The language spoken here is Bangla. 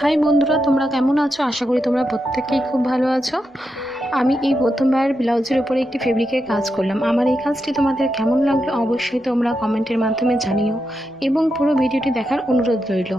হাই বন্ধুরা, তোমরা কেমন আছো? আশা করি তোমরা প্রত্যেকেই খুব ভালো আছো। আমি এই প্রথমবার ব্লাউজের উপরে একটি ফেব্রিকের কাজ করলাম। আমার এই কাজটি তোমাদের কেমন লাগলো অবশ্যই তোমরা কমেন্টের মাধ্যমে জানিও এবং পুরো ভিডিওটি দেখার অনুরোধ রইল।